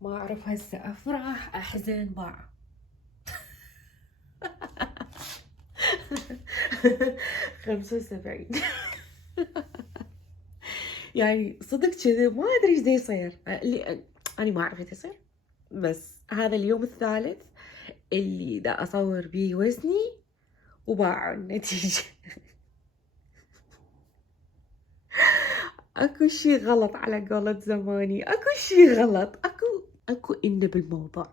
ما أعرف هسه أفرح أحزن ضاع. 75. يعني صدق كذا ما أدري إيش دا يصير، أنا ما أعرف إيش يصير، بس هذا اليوم الثالث اللي دا أصور بيه وزني وباعوا النتيجة. اكو شي غلط على قولة زماني، اكو شي غلط، اكو إن بالموضوع.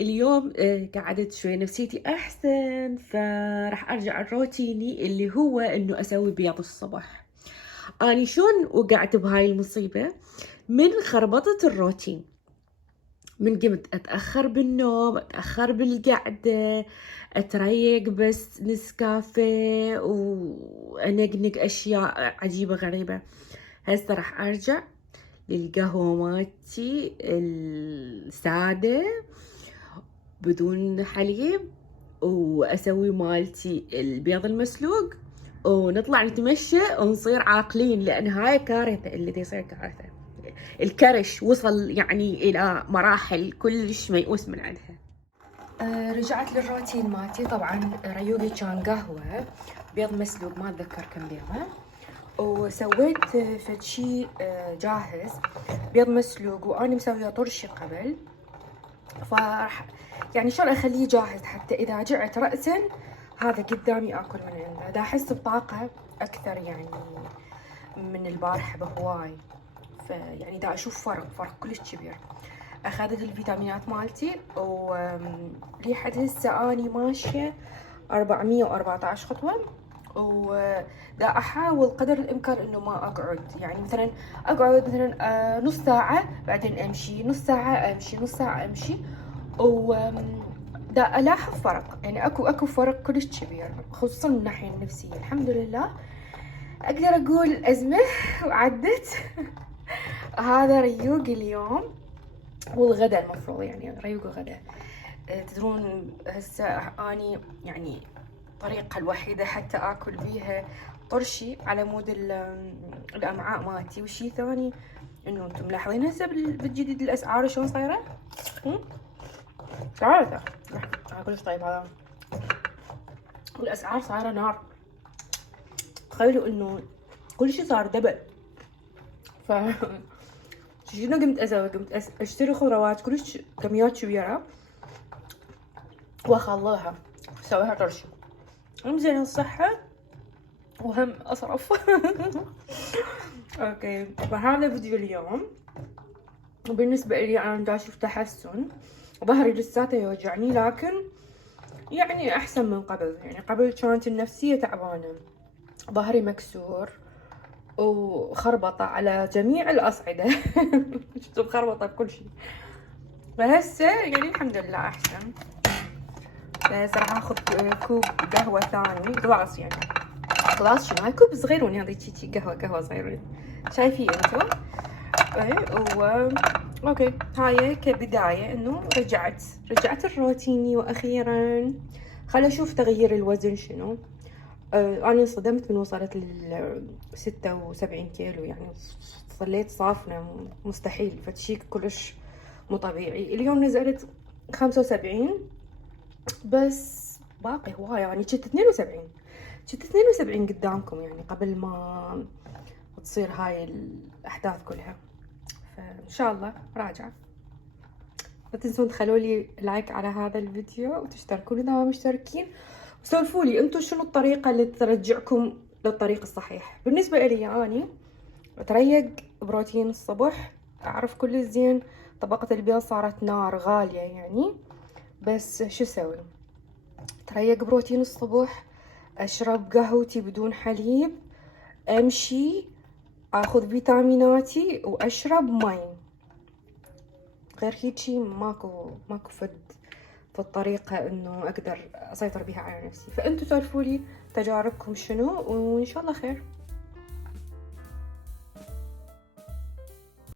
اليوم قعدت شوي نفسيتي احسن، فراح ارجع الروتيني اللي هو انه اسوي بيض الصبح. اني شلون وقعت بهاي المصيبة؟ من خربطة الروتين، من قمت اتأخر بالنوم، اتأخر بالقعدة، اتريق بس نسكافيه وانقنق اشياء عجيبة غريبة. هسه راح ارجع للقهوة مالتي السادة بدون حليب، واسوي مالتي البيض المسلوق، ونطلع نتمشى ونصير عاقلين، لان هاي كارثة اللي يصير، كارثة. الكرش وصل يعني الى مراحل كلش ميؤوس من عندها. رجعت للروتين مالتي. طبعا ريوقي كان قهوة بيض مسلوق، ما اتذكر كم بيضة، وسويت فد شي جاهز بيض مسلوق، وانا مسويه طرشي قبل، فراح يعني شلون اخليه جاهز حتى اذا جعت رأسا هذا قدامي اكل من عنده. دا احس بطاقة اكثر يعني من البارحة بهواي، فيعني دا اشوف فرق كلش كبير. اخذت الفيتامينات مالتي، ولحد هسه اني ماشية 414 خطوة، ودا احاول قدر الامكان انه ما اقعد، يعني مثلا اقعد مثلا نص ساعة بعدين امشي، نص ساعة امشي، نص ساعة امشي، دا الاحظ فرق، يعني اكو فرق كلش كبير، خصوصا من الناحية النفسية. الحمد لله اقدر اقول الازمة وعدت. هذا ريوق اليوم والغدا، المفروض يعني ريوق غدا. تدرون هسه اني يعني الطريقة الوحيدة حتى اكل بيها طرشي على مود الامعاء مالتي. وشي ثاني انه انتم ملاحظين هسه بالجديد الاسعار شلون صايرة؟ كارثة. كلش طيب هذا، والاسعار صايرة نار. تخيلوا انه كل شي صار دبل. ف شنو قمت اسوي؟ قمت اشتري خضروات كلش كميات كبيرة واخليها اسويها طرشي، هم زين الصحة وهم اصرف. اوكي، فهذا فيديو اليوم. وبالنسبة لي انا دا اشوف تحسن، ظهري لساته يوجعني لكن يعني احسن من قبل. يعني قبل كانت النفسية تعبانة، ظهري مكسور وخربطة على جميع الأصعدة. شفتوا مخربطة بكل شيء. فهسه يعني الحمد لله أحسن. بس راح اخذ كوب قهوة ثاني، غلاص يعني، غلاص شنو هاي، كوب صغيرون، هذي تشي قهوة صغيرين، شايفين انتم؟ اي اوكي، هاي كبداية انه رجعت الروتيني، واخيرا خل اشوف تغيير الوزن شنو. انا انصدمت من وصلت لل 76 كيلو، يعني صليت صافنة، مستحيل، فتشي كلش مو طبيعي. اليوم نزلت 75 بس باقي هواي، يعني كنت 72 قدامكم، يعني قبل ما تصير هاي الاحداث كلها. فان شاء الله راجعة. لا تنسون تخلوا لي لايك على هذا الفيديو، وتشتركون اذا ما مشتركين، وسولفوا لي انتم شنو الطريقة اللي ترجعكم للطريق الصحيح. بالنسبة لي اني اتريق بروتين الصبح، اعرف كل زين طبقة البيض صارت نار غالية يعني، بس شو اسوي؟ اتريق بروتين الصبح، اشرب قهوتي بدون حليب، امشي، اخذ فيتاميناتي، واشرب مي. غير هيجي ماكو فد الطريقة انه اقدر اسيطر بها على نفسي. فانتوا سولفوا لي تجاربكم شنو، وان شاء الله خير.